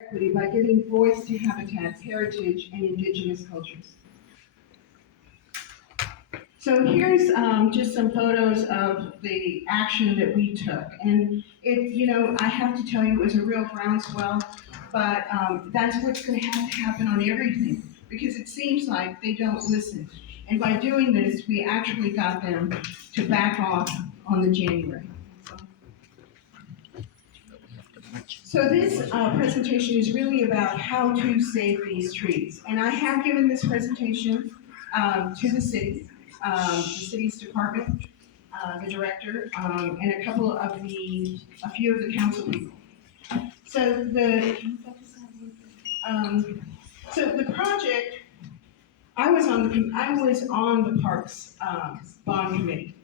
equity by giving voice to habitats, heritage, and indigenous cultures. So here's just some photos of the action that we took. And I have to tell you, it was a real groundswell, but that's what's going to have to happen on everything because it seems like they don't listen. And by doing this, we actually got them to back off on the January. So this presentation is really about how to save these trees. And I have given this presentation to the city's department, the director, and a few of the council people. So the project, I was on the Parks Bond Committee.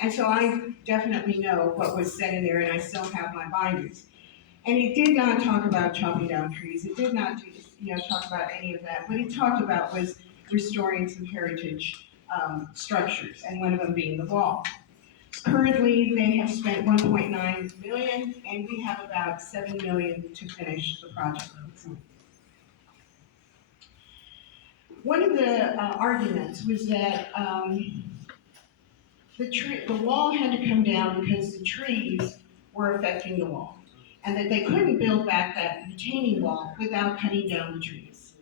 And so I definitely know what was said in there, and I still have my binders. And it did not talk about chopping down trees. It did not, talk about any of that. What it talked about was restoring some heritage structures, and one of them being the wall. Currently, they have spent 1.9 million, and we have about 7 million to finish the project. One of the arguments was that the wall had to come down because the trees were affecting the wall, and that they couldn't build back that retaining wall without cutting down the trees.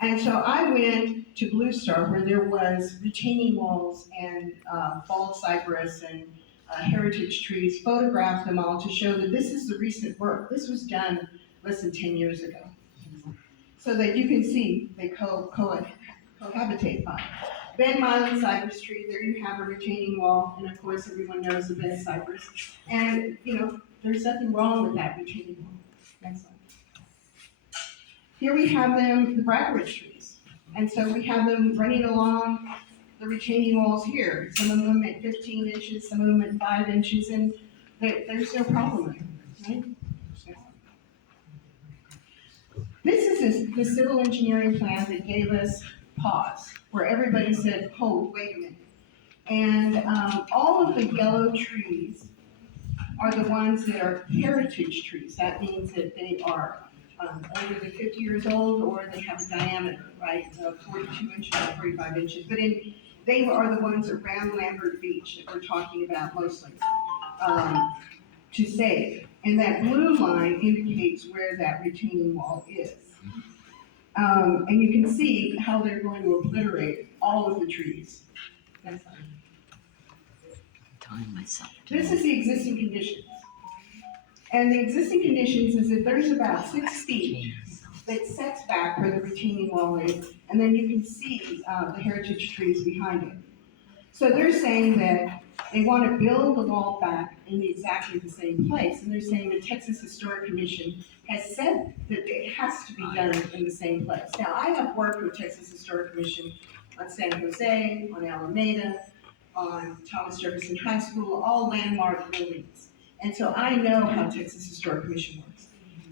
And so I went to Blue Star where there was retaining walls and bald cypress and heritage trees, photographed them all to show that this is the recent work. This was done less than 10 years ago. So that you can see they cohabitate fine. Ben Milan cypress tree, there you have a retaining wall, and of course everyone knows the Ben cypress. And there's nothing wrong with that retaining wall. Next slide. Here we have the Brackenridge trees. And so we have them running along the retaining walls here. Some of them at 15 inches, some of them at 5 inches, and there's no problem with them, right? This is the civil engineering plan that gave us pause, where everybody said, "Hold, wait a minute." And all of the yellow trees are the ones that are heritage trees. That means that they are over the 50 years old, or they have a diameter, right, of 42 inches or 45 inches. But they are the ones around Lambert Beach that we're talking about mostly to save. And that blue line indicates where that retaining wall is. And you can see how they're going to obliterate all of the trees. Next slide. Time myself. This is the existing conditions. And the existing conditions is that there's about 6 feet that sets back where the retaining wall is, and then you can see the heritage trees behind it. So they're saying that they want to build the wall back in exactly the same place, and they're saying the Texas Historic Commission has said that it has to be done in the same place. Now, I have worked with Texas Historic Commission on San Jose, on Alameda, on Thomas Jefferson High School, all landmark buildings. And so I know how Texas Historic Commission works.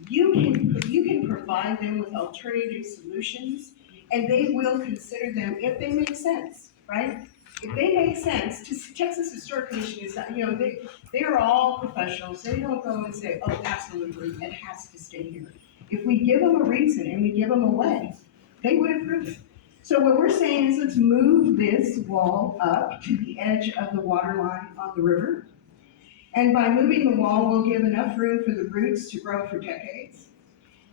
You can provide them with alternative solutions, and they will consider them if they make sense, right? If they make sense, Texas Historic Commission is, they are all professionals. They don't go and say, "Oh, absolutely, it has to stay here." If we give them a reason and we give them a way, they would approve it. So what we're saying is, let's move this wall up to the edge of the water line on the river. And by moving the wall, we'll give enough room for the roots to grow for decades.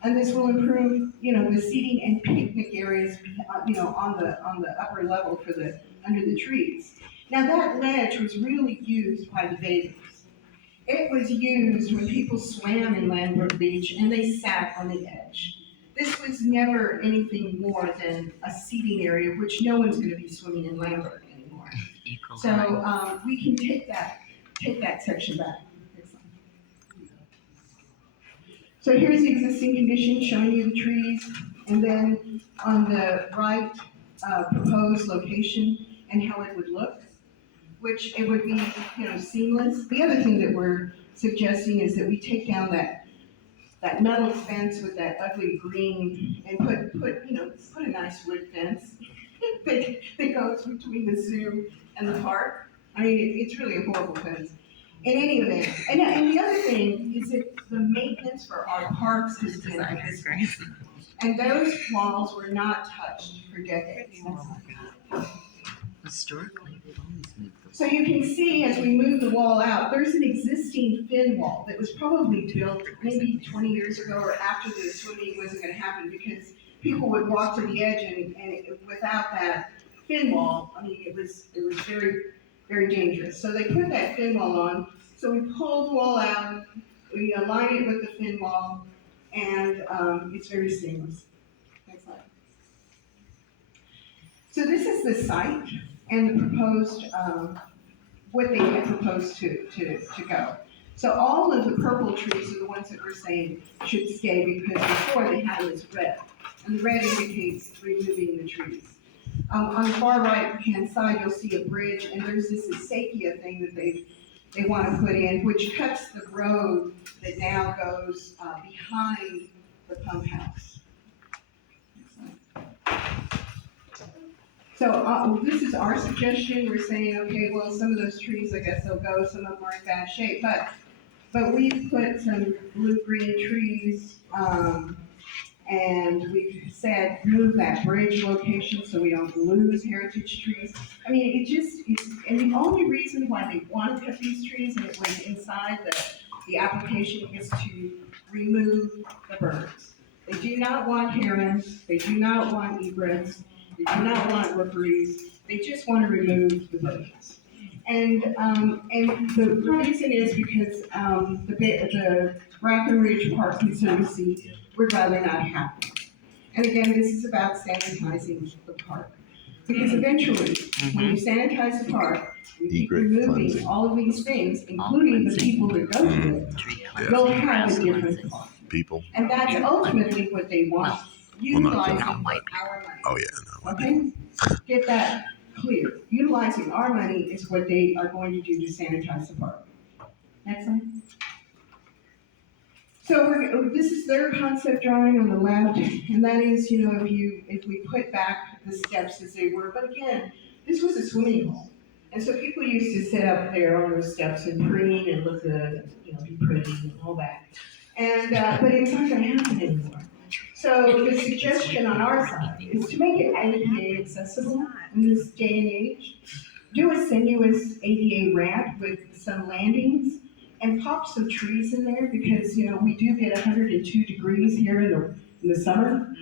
And this will improve, the seating and picnic areas, on the upper level under the trees. Now that ledge was really used by the bathers. It was used when people swam in Lambert Beach and they sat on the edge. This was never anything more than a seating area, which no one's going to be swimming in Lambert anymore. So we can take that section back. So here's the existing condition showing you the trees, and then on the right, proposed location and how it would look, which it would be, seamless. The other thing that we're suggesting is that we take down that metal fence with that ugly green and put a nice wood fence that goes between the zoo and the park. I mean, it's really a horrible fence. In any event, and the other thing is that the maintenance for our parks has been abysmal. And those walls were not touched for decades. Historically, they've always moved them. So you can see as we move the wall out, there's an existing fin wall that was probably built maybe 20 years ago or after the swimming wasn't going to happen, because people would walk to the edge and without that fin wall, I mean, it was very, very dangerous. So they put that fin wall on. So we pulled the wall out, we align it with the fin wall, and it's very seamless. Next slide. So this is the site and the proposed, what they had proposed to go. So all of the purple trees are the ones that we're saying should stay, because before they had it was red, and the red indicates removing the trees. On the far right-hand side, you'll see a bridge, and there's this acequia thing that they want to put in, which cuts the road that now goes behind the pump house. So this is our suggestion. We're saying, okay, well, some of those trees, I guess they'll go. Some of them are in bad shape, but we've put some blue-green trees, and we've said move that bridge location so we don't lose heritage trees. I mean, and the only reason why they want to cut these trees, and it went inside the application, is to remove the birds. They do not want herons. They do not want egrets. They do not want rookeries. They just want to remove the birds. And the reason is because the Breckenridge Park Conservancy would rather not have them. And again, this is about sanitizing the park. Because eventually, when you sanitize the park, you keep removing all of these things, including the people that go to it, you'll have a different park. People. And that's ultimately what they want. Utilizing our money. Oh yeah, no. Okay? Get that clear. Utilizing our money is what they are going to do to sanitize the park. Next slide. So this is their concept drawing on the left, and that is, if we put back the steps as they were, but again, this was a swimming hole. And so people used to sit up there on those steps and preen and look good, be pretty and all that. And, but it's not gonna happen anymore. So the suggestion on our side is to make it ADA accessible in this day and age. Do a sinuous ADA ramp with some landings and pop some trees in there, because, we do get 102 degrees here in the summer.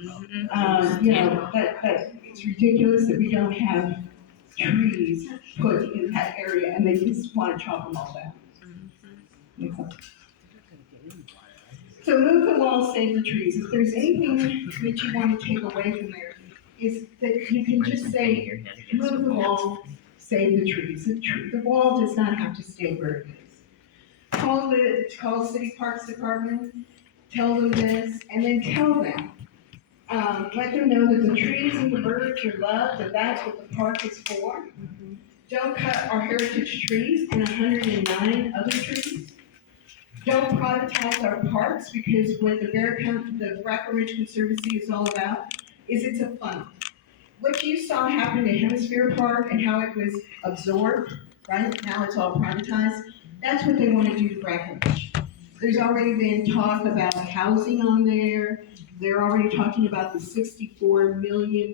That it's ridiculous that we don't have trees put in that area, and they just want to chop them all down. So move the wall, save the trees. If there's anything that you want to take away from there, is that you can just say, move the wall, save the trees. The wall does not have to stay where it is. Call the City Parks Department, tell them this, and then tell them. Let them know that the trees and the birds are loved, and that's what the park is for. Don't cut our heritage trees and 109 other trees. Don't privatize our parks, because what the Breckenridge Conservancy is all about is it's a fund. What you saw happen to Hemisphere Park and how it was absorbed, right? Now it's all privatized. That's what they want to do to Breckenridge. There's already been talk about housing on there. They're already talking about the $64 million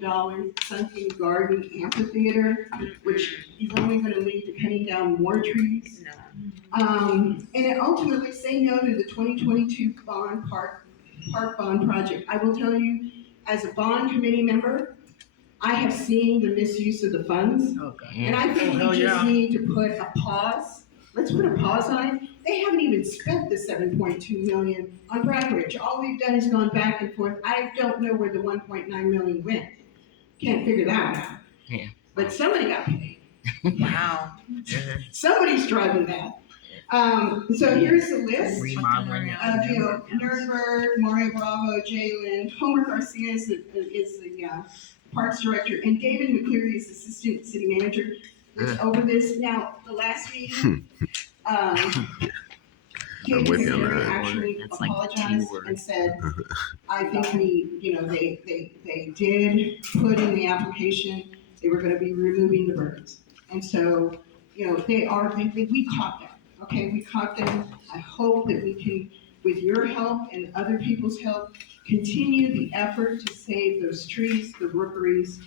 sunken garden amphitheater, which is only going to lead to cutting down more trees. And it ultimately say no to the 2022 park bond project. I will tell you, as a bond committee member, I have seen the misuse of the funds, and I think we just need to put a pause. Let's put a pause on it. They haven't even spent the $7.2 million on Breckenridge. All we've done is gone back and forth. I don't know where the $1.9 million went. Can't figure that out. Yeah. But somebody got paid. Wow. Somebody's driving that. So here's the list. Remodeling. Nuremberg, Mario Bravo, Jalen, Homer Garcia is the Parks Director, and David McCleary is Assistant City Manager. It's over this. Now, the last meeting, David McCleary actually apologized and said, I think they did put in the application, they were going to be removing the birds. And so, we caught that. Okay, we caught them. I hope that we can, with your help and other people's help, continue the effort to save those trees, the rookeries,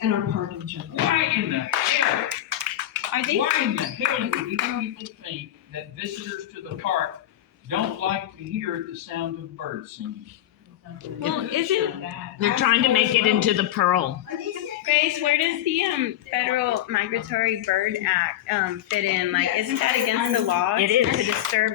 and our park in general. Why in the hell, Are they? why in the hell do these people think that visitors to the park don't like to hear the sound of birds singing? Well, isn't They're trying to make it into the Pearl. Grace? Where does the Federal Migratory Bird Act fit in? Like, isn't that against the law It is. to disturb